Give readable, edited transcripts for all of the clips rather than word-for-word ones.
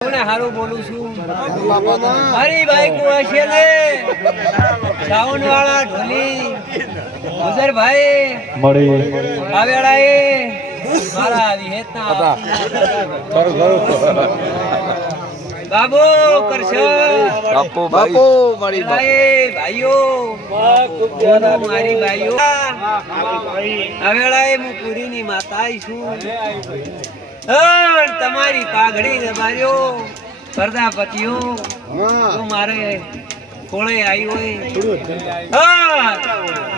હારું બોલું છું મારી બાઈક હશે ને સાઉન્ડ વાળા ઢોલી ગુજર ભાઈ મળી આવેલા એ મારા વિહેતના બાબુ કરશન બાપુ મારી ભાઈઓ મારી ભાઈઓ આવેલા હું પુરીની માતા છું તમારી પાઘડી માર્યો પ્રજાપતિઓ મારે કોળે આવ્યો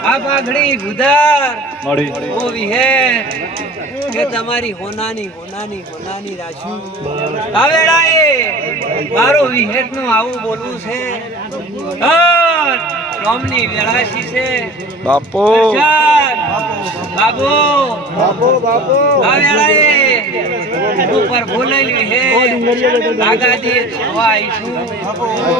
આ પાઘડી ગુદાર ઓ વિહે કે તમારી હોનાની હોનાની હોનાની રાખ્યું આવેડા એ મારો વિહેત નું આવું બોલવું છે રોમની વેળાસી છે બાપુ બાબુ બાબુ બાબુ આવેડા એ ઉપર બોલેલી હે આગાદી જોવા આવીશું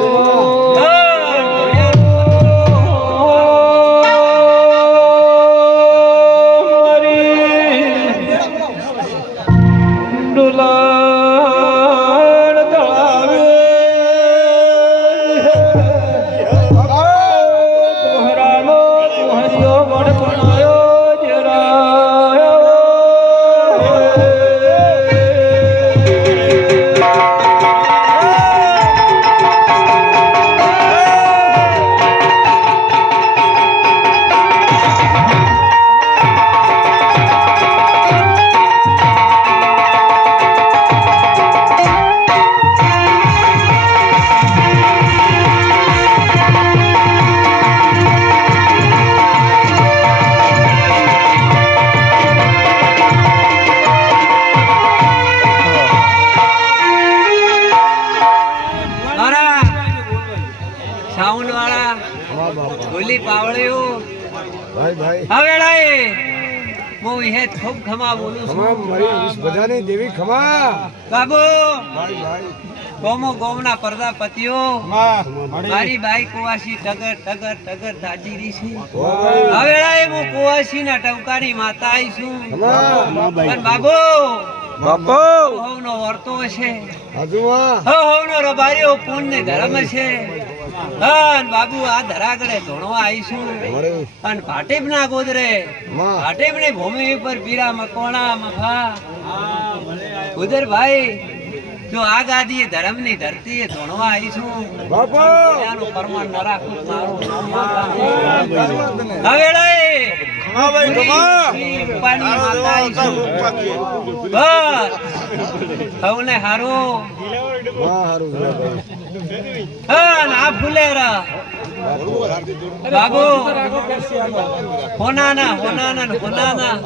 સાઉન્ડ વાળા ગોલી પાવળ્યો ભાઈ ભાઈ હવેડા એ હું હે ખૂબ ખમા બોલું છું મારી બધાની દેવી ખમા બાબુ ભાઈ ભાઈ ગોમો ગોમના પ્રજાપતિઓ મારી બાઈ કુવાસી ટગર ટગર ટગર દાજીરી છે હવેડા એ હું કુવાસી ના ટવકારી માતા આવી છું પણ બાબુ બાપુ હોવનો વર્તો છે હોવનો રબારીઓ પુણ્ય ધર્મ છે બાબુ આ ધરાગડે ધોણવા આવીશું અને ભાટીબ ના ગોદરે ભાટીબ ની ભૂમિ ઉપર પીરા મકોણા મખા ગુજર ભાઈ જો આ ગાદી ધર્મ ની ધરતી ધોણવા આવીશું એનું પરમાણ ન રાખું હવે હારું ના ફૂલેરા બાબુ હોનાના હોનાના હોનાના